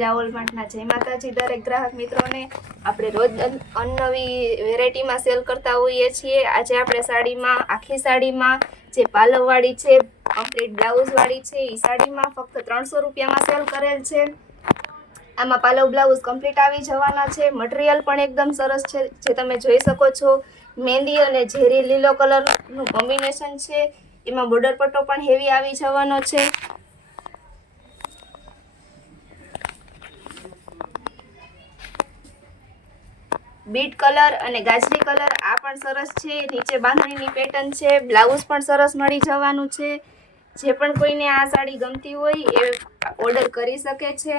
હીરા વોલમાર્ટના જય માતાજી દરેક ગ્રાહક મિત્રોને। આપણે રોજ અનનવી વેરાયટીમાં સેલ કરતા હોઈએ છીએ। આજે આપણે સાડીમાં આખી સાડીમાં જે પાલવવાળી છે, કમ્પ્લીટ બ્લાઉઝવાળી છે, એ સાડીમાં ફક્ત 300 રૂપિયામાં સેલ કરેલ છે। આમાં પાલવ બ્લાઉઝ કમ્પ્લીટ આવી જવાના છે। મટીરિયલ પણ એકદમ સરસ છે, જે તમે જોઈ શકો છો। મહેંદી અને ઝેરી લીલો કલરનું કોમ્બિનેશન છે, એમાં બોર્ડર પટ્ટો પણ હેવી આવી જવાનો છે। બીટ કલર અને ગાજરી કલર આ પણ સરસ છે। નીચે બાંધણીની પેટર્ન છે, બ્લાઉઝ પણ સરસ મળી જવાનું છે। જે પણ કોઈને આ સાડી ગમતી હોય એ ઓર્ડર કરી શકે છે।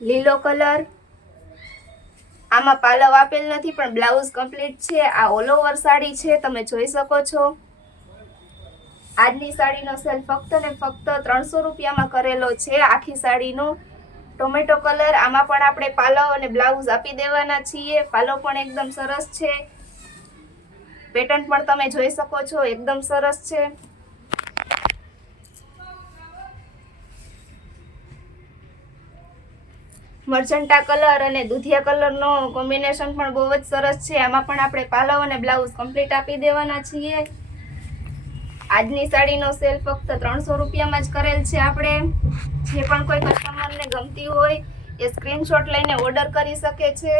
લીલો કલર, આમાં પાલવ આપેલ નથી પણ બ્લાઉઝ કમ્પ્લીટ છે। આ ઓલ ઓવર સાડી છે, તમે જોઈ શકો છો। આજની સાડીનો સેલ ફક્ત ને ફક્ત 300 રૂપિયામાં કરેલો છે। આખી સાડીનો ટોમેટો કલર, આમાં પણ આપણે પાલવ અને બ્લાઉઝ આપી દેવાના છીએ। પાલવ પણ એકદમ સરસ છે, પેટર્ન પણ તમે જોઈ શકો છો, એકદમ સરસ છે। મર્જન્ટા કલર અને દૂધિયા કલરનો કોમ્બિનેશન પણ બહુ જ સરસ છે। આમાં પણ આપણે પાલવ અને બ્લાઉઝ કમ્પ્લીટ આપી દેવાના છીએ। આજની સાડીનો સેલ ફક્ત 300 રૂપિયામાં જ કરેલ છે આપણે। જે પણ કોઈ કસ્ટમરને ગમતી હોય એ સ્ક્રીનશોટ લઈને ઓર્ડર કરી શકે છે।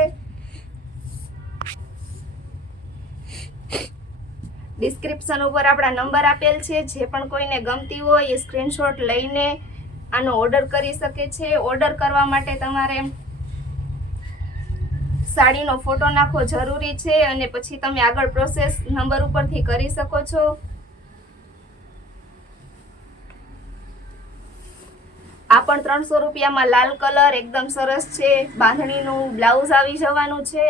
ડિસ્ક્રિપ્શન ઉપર આપણા નંબર આપેલ છે, જે પણ કોઈને ગમતી હોય એ સ્ક્રીનશોટ લઈને આનો ઓર્ડર કરી શકે છે। ઓર્ડર કરવા માટે તમારે સાડીનો ફોટો નાખવો જરૂરી છે, અને પછી તમે આગળ પ્રોસેસ નંબર ઉપરથી કરી શકો છો। આ પણ 300 રૂપિયામાં લાલ કલર એકદમ સરસ છે। બાંધણીનું બ્લાઉઝ આવી જવાનું છે,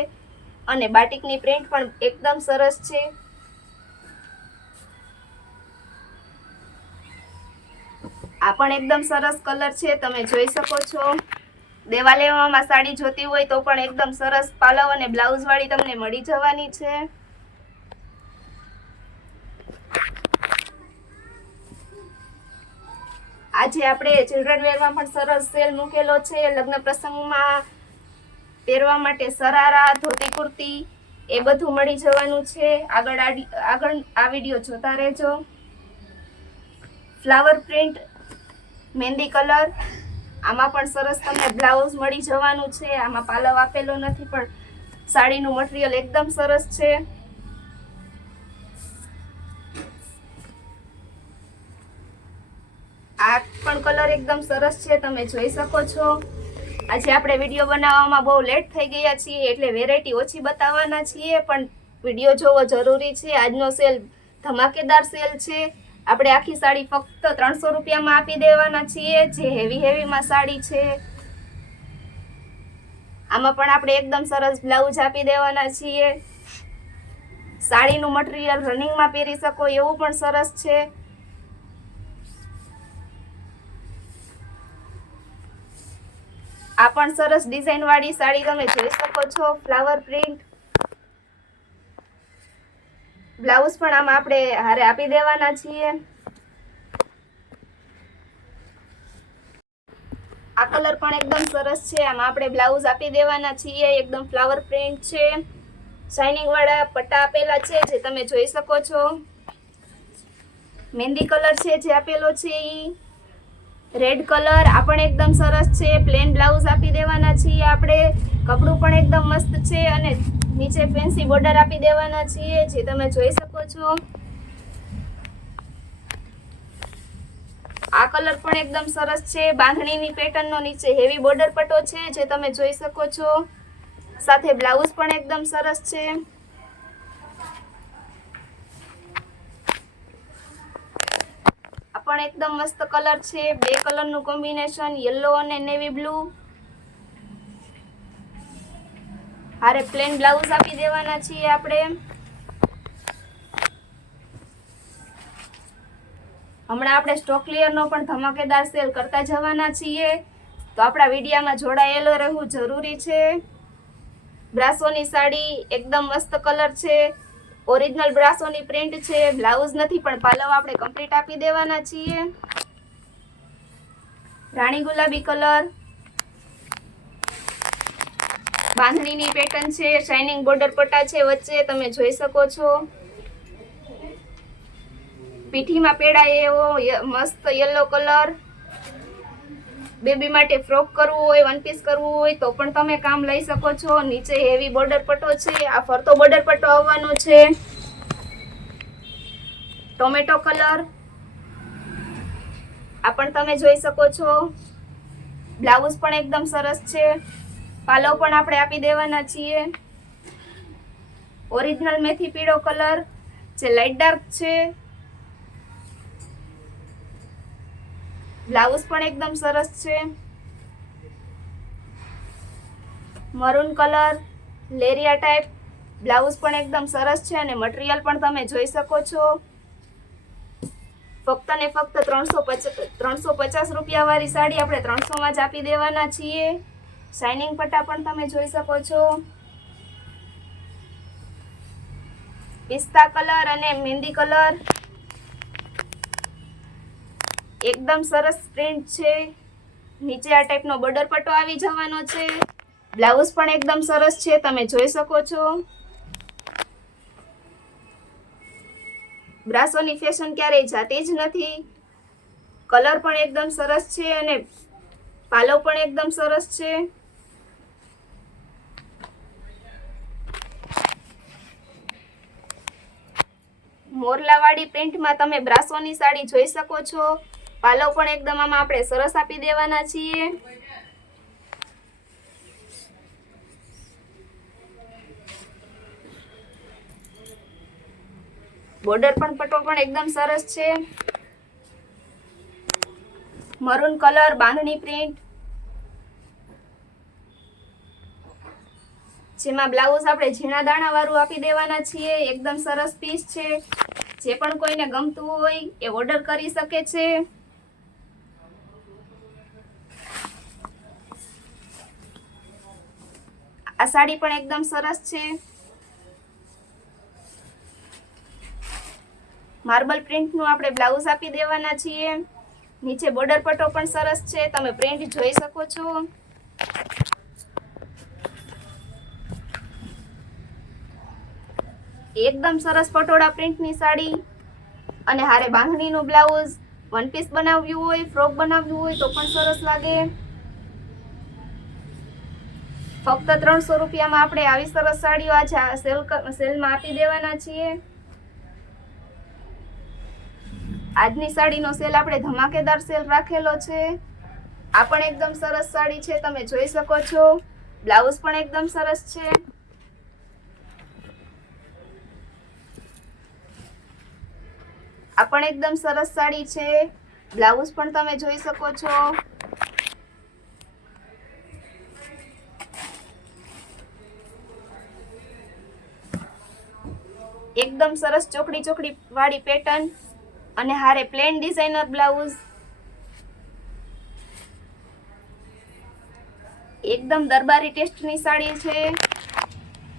અને બાટિકની પ્રિન્ટ પણ એકદમ સરસ છે। આ પણ એકદમ સરસ કલર છે, તમે જોઈ શકો છો। દેવા લેવામાં સાડી જોતી હોય તો પણ એકદમ સરસ પાલવ અને બ્લાઉઝ વાળી તમને મળી જવાની છે। આજે આપણે ચિલ્ડ્રન વેરમાં પણ સરસ સેલ મૂકેલો છે। લગ્ન પ્રસંગમાં પહેરવા માટે સરારા, ધોતી કુર્તી એ બધું મળી જવાનું છે। આગળ આ વિડીયો જોતા રહેજો। ફ્લાવર પ્રિન્ટ, મહેંદી કલર, આમાં પણ સરસ તમને બ્લાઉઝ મળી જવાનું છે। આમાં પાલવ આપેલો નથી પણ સાડીનું મટીરિયલ એકદમ સરસ છે। આ પણ કલર એકદમ સરસ છે, તમે જોઈ શકો છો। આજે આપણે વિડીયો બનાવવામાં બહુ લેટ થઈ ગયા છીએ, એટલે વેરાયટી ઓછી બતાવવાના છીએ, પણ વિડીયો જોવો જરૂરી છે। આજનો સેલ ધમાકેદાર સેલ છે। આપણે આખી સાડી ફક્ત 300 રૂપિયામાં આપી દેવાના છીએ, જે હેવીમાં સાડી છે। આમાં પણ આપણે એકદમ સરસ બ્લાઉઝ આપી દેવાના છીએ। સાડીનું મટીરિયલ રનિંગમાં પહેરી શકો એવું પણ સરસ છે। આ પણ સરસ ડિઝાઇન વાળી સાડી તમે જોઈ શકો છો। ફ્લાવર પ્રિન્ટ, બ્લાઉઝ પણ આમાં આપણે હારે આપી દેવાના છીએ। આ કલર પણ એકદમ સરસ છે, આમાં આપણે બ્લાઉઝ આપી દેવાના છીએ। એકદમ ફ્લાવર પ્રિન્ટ છે, શાઇનિંગ વાળા પટ્ટા આપેલા છે, જે તમે જોઈ શકો છો। મહેંદી કલર છે જે આપેલો છે ઈ રેડ કલર, આ પણ એકદમ સરસ છે। પ્લેન બ્લાઉઝ આપી દેવાના છીએ આપણે। કપડું પણ એકદમ મસ્ત છે, અને નીચે ફેન્સી બોર્ડર આપી દેવાના છીએ, જે તમે જોઈ શકો છો। આ કલર પણ એકદમ સરસ છે। બાંધણીની પેટર્નનો નીચે હેવી બોર્ડર પટ્ટો છે, જે તમે જોઈ શકો છો। સાથે બ્લાઉઝ પણ એકદમ સરસ છે। આ પણ એકદમ મસ્ત કલર છે, બે કલરનું કોમ્બિનેશન, યલો અને નેવી બ્લુ। હારે પ્લેન બ્લાઉઝ આપી દેવાના છીએ આપણે। હમણાં આપણે સ્ટોક ક્લિયરનો પણ ધમાકેદાર સેલ કરતા જવાના છીએ, તો આપણા વિડીયામાં જોડાયેલો રહેવું જરૂરી છે। બ્રાસોની સાડી એકદમ મસ્ત કલર છે, ઓરિજિનલ બ્રાસોની પ્રિન્ટ છે। બ્લાઉઝ નથી પણ પાલવ આપણે કમ્પ્લીટ આપી દેવાના છીએ। રાણી ગુલાબી કલર, બાંધણીની પેટર્ન છે, શાઇનિંગ બોર્ડર પટ્ટા છે વચ્ચે, તમે જોઈ શકો છો. પીઠીમાં પેડાય એવો મસ્ત યલો કલર. બેબી માટે ફ્રોક કરવું હોય, વન પીસ કરવું હોય તો પણ તમે કામ લઈ શકો છો. નીચે હેવી બોર્ડર પટ્ટો છે, આ ફરતો બોર્ડર પટ્ટો આવવાનો છે. ટોમેટો કલર, આ પણ તમે જોઈ શકો છો. બ્લાઉઝ પણ એકદમ સરસ છે. પાલવ પણ આપણે આપી દેવાના છીએ. ઓરિજિનલ મેથી પીળો કલર જે લાઇટ ડાર્ક છે. બ્લાઉઝ પણ એકદમ સરસ છે. મરૂન કલર લેરિયા ટાઈપ, બ્લાઉઝ પણ એકદમ સરસ છે અને મટીરિયલ પણ તમે જોઈ શકો છો. ફક્ત ને ફક્ત 350 રૂપિયા વાળી સાડી આપણે 300 માં જ આપી દેવાના છીએ. શાઇનિંગ પટ્ટા પણ તમે જોઈ શકો છો. પિસ્તા કલર અને મહેંદી કલર, એકદમ સરસ પ્રિન્ટ છે. નીચે આ ટાઈપનો બોર્ડર પટ્ટો આવી જવાનો છે. બ્લાઉઝ પણ એકદમ સરસ છે, તમે જોઈ શકો છો. બ્રાસોની ફેશન ક્યારેય જાતી જ નથી. કલર પણ એકદમ સરસ છે અને પાલવ પણ એકદમ સરસ છે. મોરલાવાળી પ્રિન્ટમાં તમે બ્રાસોની સાડી જોઈ શકો છો. પાલવ પણ એકદમ આમાં આપણે સરસ આપી દેવાના છીએ. બોર્ડર પણ પટ્ટો પણ એકદમ સરસ છે. મરૂન કલર બાંધણી પ્રિન્ટ, જેમાં બ્લાઉઝ આપણે ઝીણા દાણા વાળું આપી દેવાના છીએ. એકદમ સરસ પીસ છે. જે પણ કોઈને ગમતું હોય એ ઓર્ડર કરી શકે છે. આ સાડી પણ એકદમ સરસ છે. માર્બલ પ્રિન્ટનું આપણે બ્લાઉઝ આપી દેવાના છીએ. નીચે બોર્ડર પટ્ટો પણ સરસ છે, તમે પ્રિન્ટ જોઈ શકો છો. એકદમ સરસ પટોળા પ્રિન્ટની સાડી અને હારે બાંધણીનું બ્લાઉઝ. વન પીસ બનાવ્યું હોય, ફ્રોક બનાવ્યું હોય તો પણ સરસ લાગે. ફક્ત 300 રૂપિયામાં આપણે આવી સરસ સાડીઓ આજે સેલમાં આપી દેવાના છીએ. આજની સાડીનો સેલ આપણે ધમાકેદાર સેલ રાખેલો છે. આ પણ એકદમ સરસ સાડી છે, તમે જોઈ શકો છો. બ્લાઉઝ પણ એકદમ સરસ છે. આ પણ એકદમ સરસ સાડી છે. બ્લાઉઝ પણ તમે જોઈ શકો છો. એકદમ સરસ ચોકડી વાળી પેટર્ન અને હારે પ્લેન ડિઝાઇનર બ્લાઉઝ. એકદમ દરબારી ટેસ્ટની સાડી છે.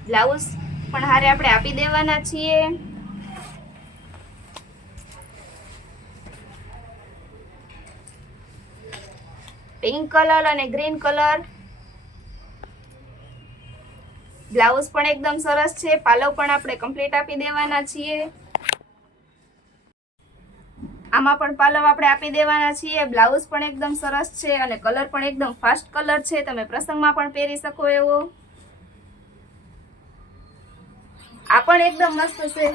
બ્લાઉઝ પણ હારે આપણે આપી દેવાના છીએ. પિંક કલર અને ગ્રીન કલર. બ્લાઉઝ પણ એકદમ સરસ છે. પાલવ પણ આપણે કમ્પ્લીટ આપી દેવાના છીએ. આમાં પણ પાલવ આપણે આપી દેવાના છીએ. બ્લાઉઝ પણ એકદમ સરસ છે અને કલર પણ એકદમ ફાસ્ટ કલર છે, તમે પ્રસંગમાં પણ પહેરી શકો એવો. આ પણ એકદમ મસ્ત છે.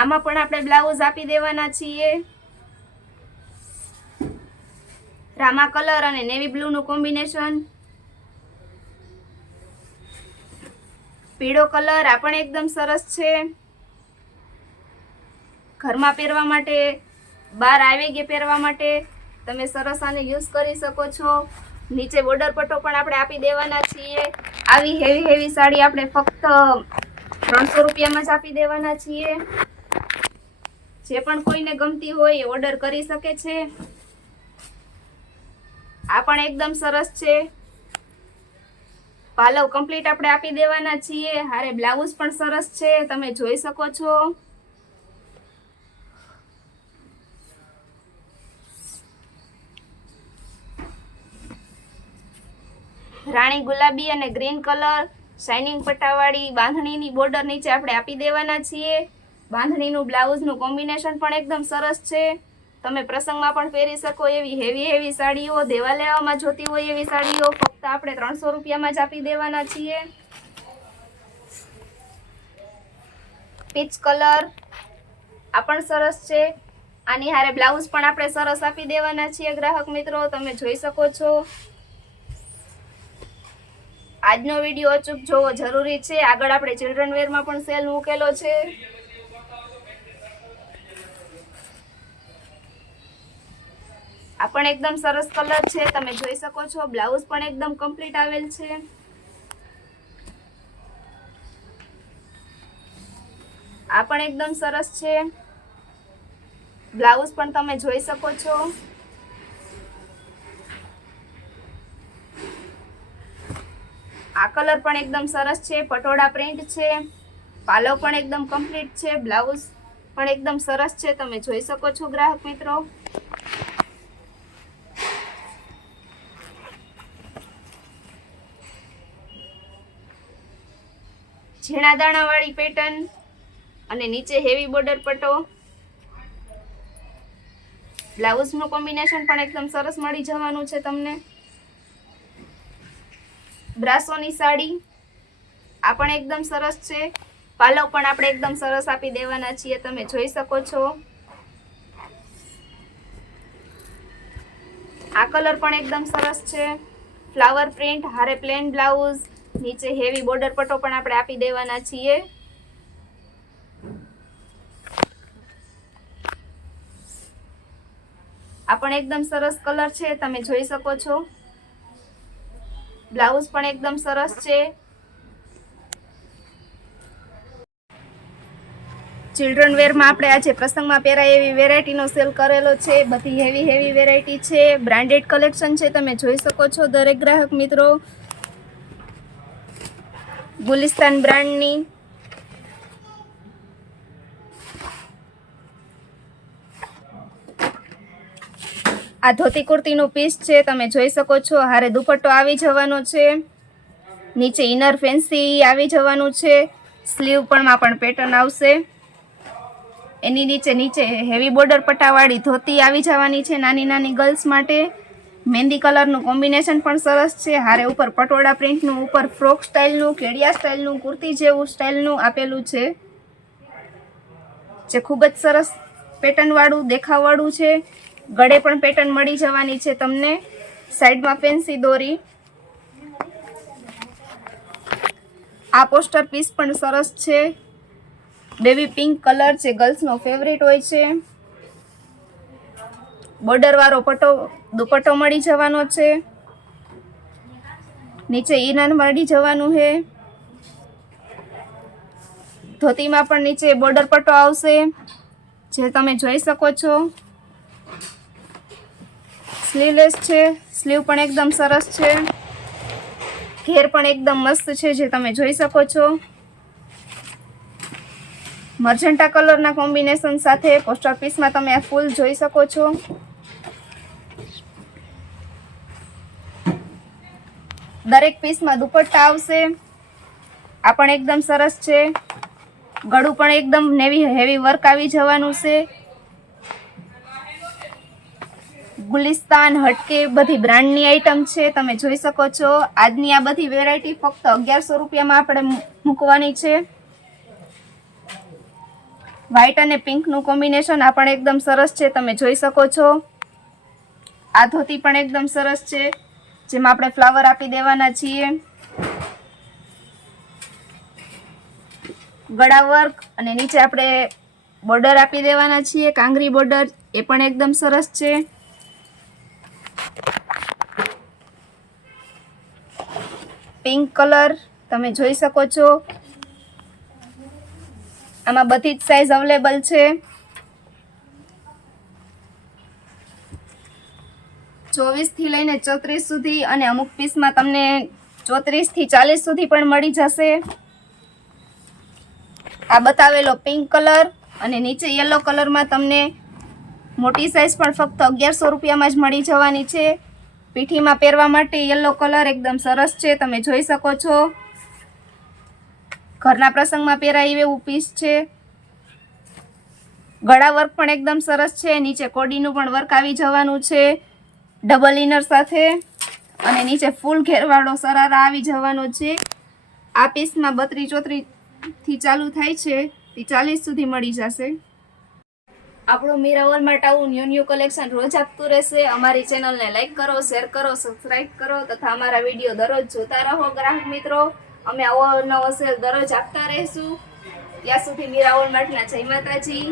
આમાં પણ આપણે બ્લાઉઝ આપી દેવાના છીએ. રામા કલર અને નેવી બ્લુ નું કોમ્બિનેશન. પીળો કલર, આ પણ એકદમ સરસ છે. ઘરમાં પહેરવા માટે, બહાર આવી ગયે પહેરવા માટે તમે સરસ આને યુઝ કરી શકો છો. નીચે બોર્ડર પટ્ટો પણ આપણે આપી દેવાના છીએ. આવી હેવી સાડી આપણે ફક્ત 300 રૂપિયામાં જ આપી દેવાના છીએ. જે પણ કોઈને ગમતી હોય એ ઓર્ડર કરી શકે છે. આ પણ એકદમ સરસ છે. પાલવ કમ્પ્લીટ આપણે આપી દેવાના છીએ. હારે બ્લાઉઝ પણ સરસ છે, તમે જોઈ શકો છો. રાણી ગુલાબી અને ગ્રીન કલર શાઇનિંગ પટ્ટાવાળી બાંધણીની બોર્ડર નીચે આપણે આપી દેવાના છીએ. બાંધણીનું બ્લાઉઝનું કોમ્બિનેશન પણ એકદમ સરસ છે. તમે પ્રસંગમાં પણ પહેરી શકો એવી હેવી સાડીઓ, દેવા લેવામાં જોતી હોય એવી સાડીઓ ફક્ત આપણે 300 રૂપિયામાં જ આપી દેવાના છીએ. પીચ કલર આ પણ સરસ છે. આની હારે બ્લાઉઝ પણ આપણે સરસ આપી દેવાના છીએ ગ્રાહક મિત્રો, તમે જોઈ શકો છો. આજનો વિડીયો અચૂક જોવો જરૂરી છે. આગળ આપણે ચિલ્ડ્રન વેરમાં પણ સેલ મૂકેલો છે. આ પણ એકદમ સરસ કલર છે, તમે જોઈ શકો છો. બ્લાઉઝ પણ એકદમ કમ્પ્લીટ આવેલ છે. આ પણ એકદમ સરસ છે. બ્લાઉઝ પણ તમે જોઈ શકો છો. આ કલર પણ એકદમ સરસ છે, પટોળા પ્રિન્ટ છે. પાલવ પણ એકદમ કમ્પ્લીટ છે. બ્લાઉઝ પણ એકદમ સરસ છે, તમે જોઈ શકો છો ગ્રાહક મિત્રો. ઝીણા દાણાવાળી પેટર્ન અને નીચે હેવી બોર્ડર પટ્ટો. બ્લાઉઝનું કોમ્બિનેશન પણ એકદમ સરસ મળી જવાનું છે તમને. બ્રાસોની સાડી આ પણ એકદમ સરસ છે. પાલવ પણ આપણે એકદમ સરસ આપી દેવાના છીએ, તમે જોઈ શકો છો. આ કલર પણ એકદમ સરસ છે. ફ્લાવર પ્રિન્ટ હારે પ્લેન બ્લાઉઝ, નીચે હેવી બોર્ડર પટ્ટો પણ આપણે આપી દેવાના છીએ. આ પણ એકદમ સરસ કલર છે, તમે જોઈ શકો છો. બ્લાઉઝ પણ એકદમ સરસ છે. ચિલ્ડ્રન વેરમાં આપણે આજે પ્રસંગમાં પહેરાય એવી વેરાયટીનો સેલ કરેલો છે. બધી હેવી વેરાયટી છે. બ્રાન્ડેડ કલેક્શન છે, તમે જોઈ શકો છો દરેક ગ્રાહક મિત્રો. ગુલિસ્તાન બ્રાન્ડની આ ધોતી કુર્તીનું પીસ છે, તમે જોઈ શકો છો. હારે દુપટ્ટો આવી જવાનો છે. નીચે ઇનર ફેન્સી આવી જવાનું છે. સ્લીવ પણ પેટર્ન આવશે. એની નીચે હેવી બોર્ડર પટ્ટાવાળી ધોતી આવી જવાની છે નાની ગર્લ્સ માટે. મહેંદી કલરનું કોમ્બિનેશન પણ સરસ છે. હારે ઉપર પટોળા પ્રિન્ટનું, ઉપર ફ્રોક સ્ટાઇલનું, કેડિયા સ્ટાઇલનું, કુર્તી જેવું સ્ટાઇલનું આપેલું છે, જે ખૂબ જ સરસ પેટર્નવાળું દેખાવવાળું છે. ગળે પણ પેટર્ન મળી જવાની છે તમને. સાઈડમાં ફેન્સી દોરી. આ પોસ્ટર પીસ પણ સરસ છે. બેબી પિંક કલર છે, ગર્લ્સનો ફેવરેટ હોય છે. બોર્ડર વાળો દુપટ્ટો મળી જવાનો છે. નીચે ઇનર મળી જવાનું છે. ધોતીમાં પણ નીચે બોર્ડર પટ્ટો આવશે, જે તમે જોઈ શકો છો. સ્લીવલેસ છે. સ્લીવ પણ એકદમ સરસ છે. ઘેર પણ એકદમ મસ્ત છે, જે તમે જોઈ શકો છો. મર્જન્ટા કલરના કોમ્બિનેશન સાથે પોસ્ટર પીસમાં તમે આ ફૂલ જોઈ શકો છો. દરેક પીસમાં દુપટ્ટા આવશે. આ પણ એકદમ સરસ છે. ગળું પણ એકદમ હેવી વર્ક આવી જવાનું છે. ગુલિસ્તાન, હટકે બધી બ્રાન્ડની આઈટમ છે, તમે જોઈ શકો છો. આજની આ બધી વેરાયટી ફક્ત 1100 રૂપિયામાં આપણે મૂકવાની છે. વ્હાઈટ અને પિંકનું કોમ્બિનેશન આ પણ એકદમ સરસ છે, તમે જોઈ શકો છો. આ ધોતી પણ એકદમ સરસ છે, જેમાં આપણે ફ્લાવર આપી દેવાના છીએ. ગળા વર્ક અને નીચે આપણે બોર્ડર આપી દેવાના છીએ, કાંગરી બોર્ડર. એ પણ એકદમ સરસ છે. પિંક કલર તમે જોઈ શકો છો. આમાં બધી જ સાઈઝ અવેલેબલ છે. 24 થી લઈને 34 સુધી, અને અમુક પીસમાં તમને 34 થી 40 સુધી પણ મળી જશે. આ બતાવેલો પિંક કલર અને નીચે યલો કલરમાં તમને મોટી સાઈઝ પણ ફક્ત 1100 રૂપિયામાં જ મળી જવાની છે. પીઠીમાં પહેરવા માટે યલો કલર એકદમ સરસ છે, તમે જોઈ શકો છો. ઘરના પ્રસંગમાં પહેરાય એવું પીસ છે. ગળા વર્ક પણ એકદમ સરસ છે. નીચે કોડીનું પણ વર્ક આવી જવાનું છે ડબલ ઇનર સાથે, અને નીચે ફૂલ ઘેરવાળો સરારા આવી જવાનો છે. આ પીસમાં 32-34 થી ચાલુ થાય છે, તે 40 સુધી મળી જશે. આપણું મીરા વર્લ્ડમાં આવું ન્યૂ કલેક્શન રોજ આપતું રહેશે. અમારી ચેનલને લાઈક કરો, શેર કરો, સબસ્ક્રાઇબ કરો તથા અમારા વિડીયો દરરોજ જોતા રહો ગ્રાહક મિત્રો. અમે અવનવો સેલ દરરોજ આપતા રહીશું. ત્યાં સુધી મીરા વર્લ્ડના જય માતાજી.